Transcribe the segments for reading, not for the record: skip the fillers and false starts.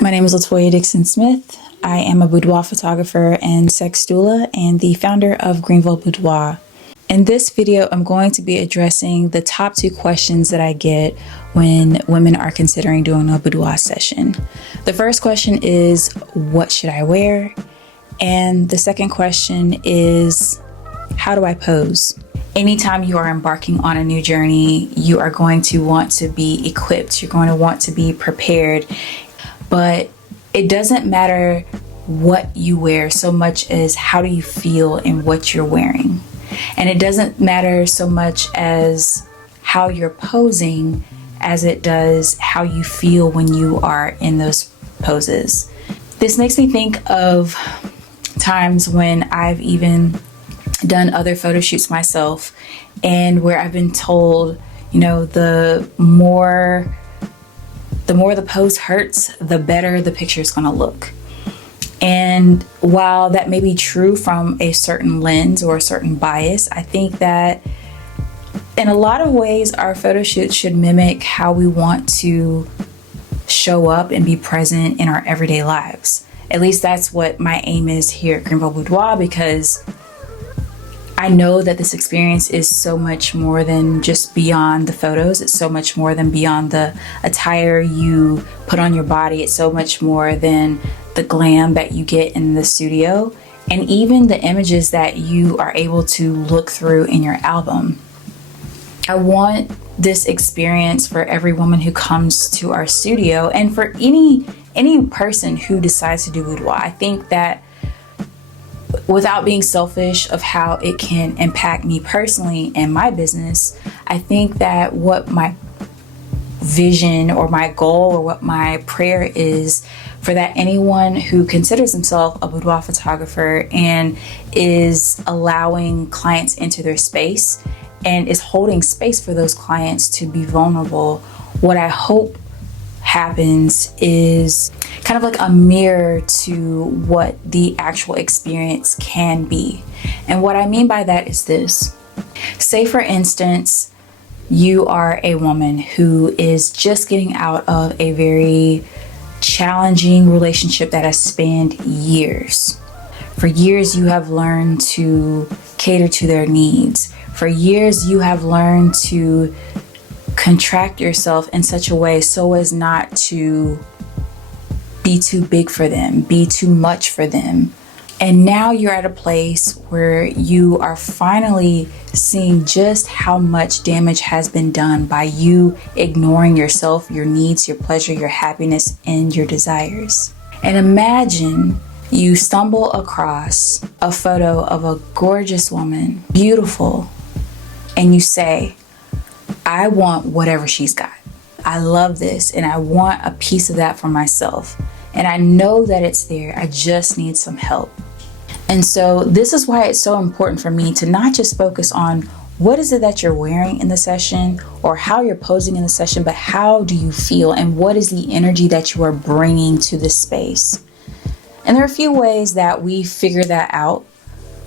My name is Latoya Dixon Smith. I am a boudoir photographer and sex doula and the founder of Greenville Boudoir. In this video, I'm going to be addressing the top 2 questions that I get when women are considering doing a boudoir session. The first question is, what should I wear? And the second question is, how do I pose? Anytime you are embarking on a new journey, you are going to want to be equipped. You're going to want to be prepared. But it doesn't matter what you wear so much as how do you feel in what you're wearing. And it doesn't matter so much as how you're posing as it does how you feel when you are in those poses. This makes me think of times when I've even done other photo shoots myself and where I've been told, the more the pose hurts, the better the picture is going to look. And while that may be true from a certain lens or a certain bias, I think that in a lot of ways, our photo shoots should mimic how we want to show up and be present in our everyday lives. At least that's what my aim is here at Greenville Boudoir, because I know that this experience is so much more than just beyond the photos. It's so much more than beyond the attire you put on your body. It's so much more than the glam that you get in the studio, and even the images that you are able to look through in your album. I want this experience for every woman who comes to our studio, and for any person who decides to do boudoir. I think that without being selfish of how it can impact me personally and my business, I think that what my vision or my goal or what my prayer is for that anyone who considers himself a boudoir photographer and is allowing clients into their space and is holding space for those clients to be vulnerable, what I hope happens is kind of like a mirror to what the actual experience can be. And what I mean by that is this. Say, for instance, you are a woman who is just getting out of a very challenging relationship that has spanned years. For years, you have learned to cater to their needs. For years, you have learned to contract yourself in such a way so as not to be too big for them, be too much for them. And now you're at a place where you are finally seeing just how much damage has been done by you ignoring yourself, your needs, your pleasure, your happiness, and your desires. And imagine you stumble across a photo of a gorgeous woman, beautiful, and you say, I want whatever she's got. I love this and I want a piece of that for myself. And I know that it's there. I just need some help. And so this is why it's so important for me to not just focus on what is it that you're wearing in the session or how you're posing in the session, but how do you feel and what is the energy that you are bringing to this space. And there are a few ways that we figure that out,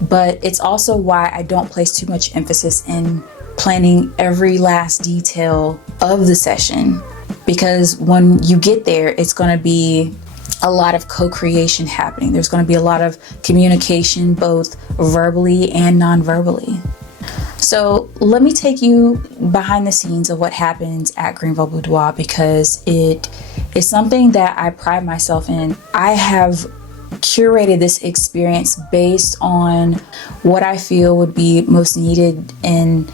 but it's also why I don't place too much emphasis in planning every last detail of the session, because when you get there, it's going to be a lot of co-creation happening. There's going to be a lot of communication, both verbally and non-verbally. So let me take you behind the scenes of what happens at Greenville Boudoir, because it is something that I pride myself in. I have curated this experience based on what I feel would be most needed in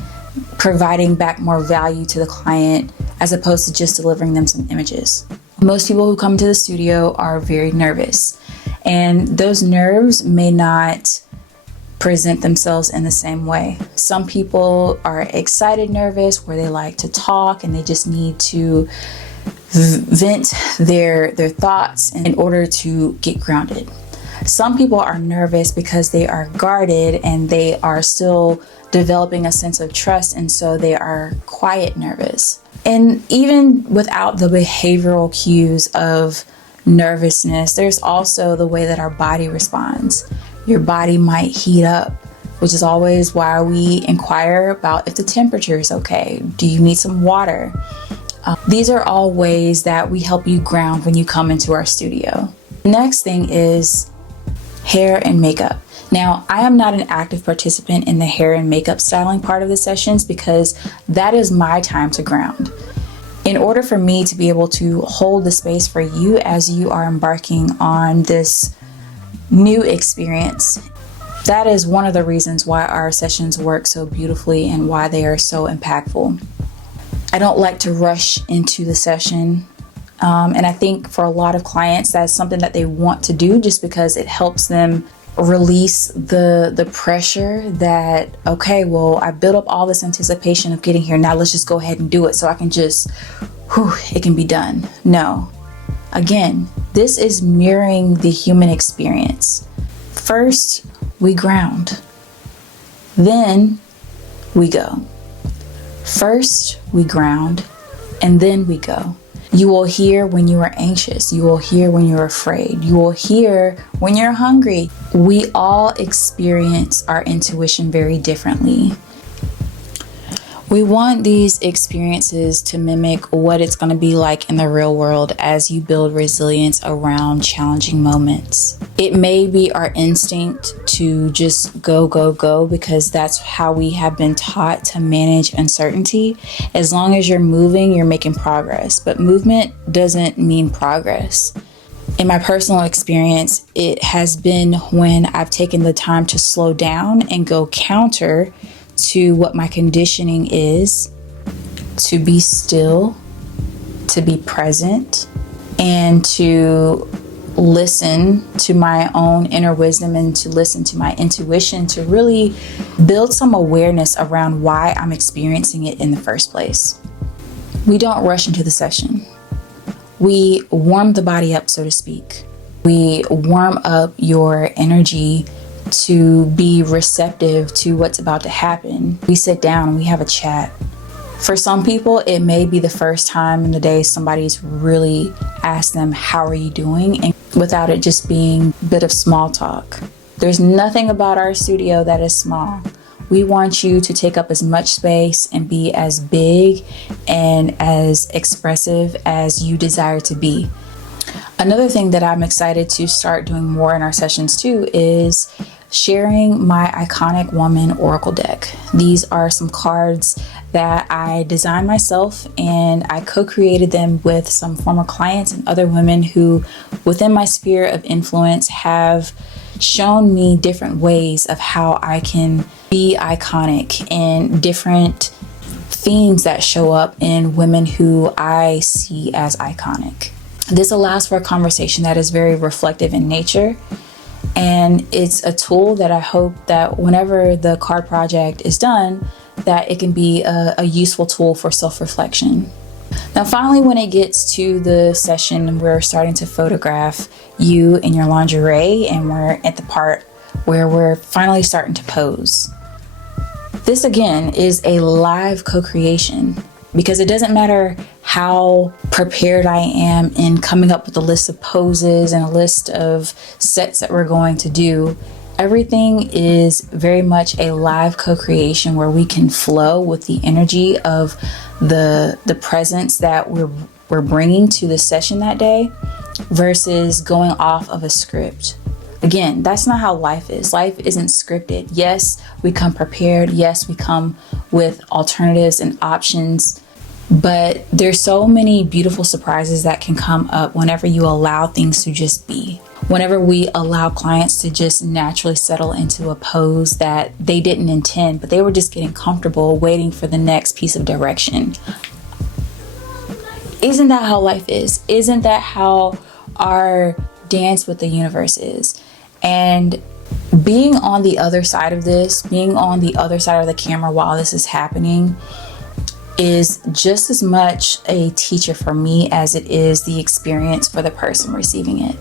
providing back more value to the client as opposed to just delivering them some images. Most people who come to the studio are very nervous, and those nerves may not present themselves in the same way. Some people are excited nervous, where they like to talk and they just need to vent their thoughts in order to get grounded. Some people are nervous because they are guarded and they are still developing a sense of trust, and so they are quiet nervous. And even without the behavioral cues of nervousness, there's also the way that our body responds. Your body might heat up, which is always why we inquire about if the temperature is okay. Do you need some water? These are all ways that we help you ground when you come into our studio. Next thing is hair and makeup. Now, I am not an active participant in the hair and makeup styling part of the sessions because that is my time to ground. In order for me to be able to hold the space for you as you are embarking on this new experience, that is one of the reasons why our sessions work so beautifully and why they are so impactful. I don't like to rush into the session. And I think for a lot of clients, that's something that they want to do just because it helps them release the pressure that, okay, well, I built up all this anticipation of getting here. Now let's just go ahead and do it so I can just, it can be done. No. Again, this is mirroring the human experience. First, we ground. Then we go. First, we ground, and then we go. You will hear when you are anxious. You will hear when you're afraid. You will hear when you're hungry. We all experience our intuition very differently. We want these experiences to mimic what it's going to be like in the real world as you build resilience around challenging moments. It may be our instinct to just go, go, go, because that's how we have been taught to manage uncertainty. As long as you're moving, you're making progress. But movement doesn't mean progress. In my personal experience, it has been when I've taken the time to slow down and go counter to what my conditioning is, to be still, to be present, and to listen to my own inner wisdom and to listen to my intuition to really build some awareness around why I'm experiencing it in the first place. We don't rush into the session. We warm the body up, so to speak. We warm up your energy to be receptive to what's about to happen. We sit down and we have a chat. For some people, it may be the first time in the day somebody's really asked them, how are you doing? And without it just being a bit of small talk. There's nothing about our studio that is small. We want you to take up as much space and be as big and as expressive as you desire to be. Another thing that I'm excited to start doing more in our sessions too is sharing my Iconic Woman Oracle deck. These are some cards that I designed myself, and I co-created them with some former clients and other women who within my sphere of influence have shown me different ways of how I can be iconic and different themes that show up in women who I see as iconic. This allows for a conversation that is very reflective in nature. And it's a tool that I hope that whenever the card project is done, that it can be a useful tool for self-reflection. Now, finally, when it gets to the session, we're starting to photograph you in your lingerie, and we're at the part where we're finally starting to pose. This, again, is a live co-creation, because it doesn't matter how prepared I am in coming up with a list of poses and a list of sets that we're going to do. Everything is very much a live co-creation where we can flow with the energy of the presence that we're bringing to the session that day versus going off of a script. Again, that's not how life is. Life isn't scripted. Yes, we come prepared. Yes, we come with alternatives and options. But there's so many beautiful surprises that can come up whenever you allow things to just be. Whenever we allow clients to just naturally settle into a pose that they didn't intend, but they were just getting comfortable waiting for the next piece of direction. Isn't that how life is? Isn't that how our dance with the universe is? And being on the other side of this, being on the other side of the camera while this is happening, is just as much a teacher for me as it is the experience for the person receiving it.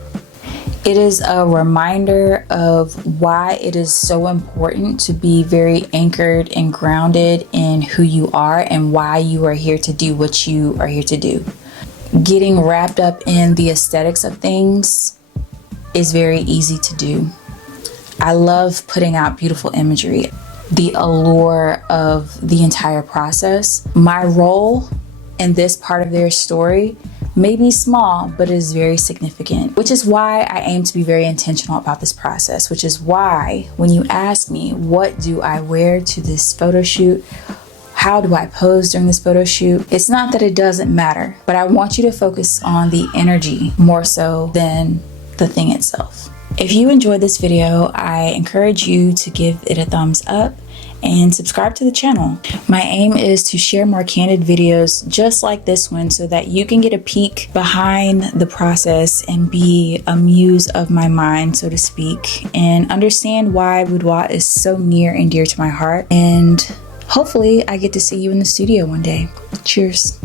It is a reminder of why it is so important to be very anchored and grounded in who you are and why you are here to do what you are here to do. Getting wrapped up in the aesthetics of things is very easy to do. I love putting out beautiful imagery. The allure of the entire process. My role in this part of their story may be small, but is very significant, which is why I aim to be very intentional about this process, which is why when you ask me, what do I wear to this photo shoot? How do I pose during this photo shoot? It's not that it doesn't matter, but I want you to focus on the energy more so than the thing itself. If you enjoyed this video, I encourage you to give it a thumbs up and subscribe to the channel. My aim is to share more candid videos just like this one so that you can get a peek behind the process and be a muse of my mind, so to speak, and understand why boudoir is so near and dear to my heart. And hopefully I get to see you in the studio one day. Cheers.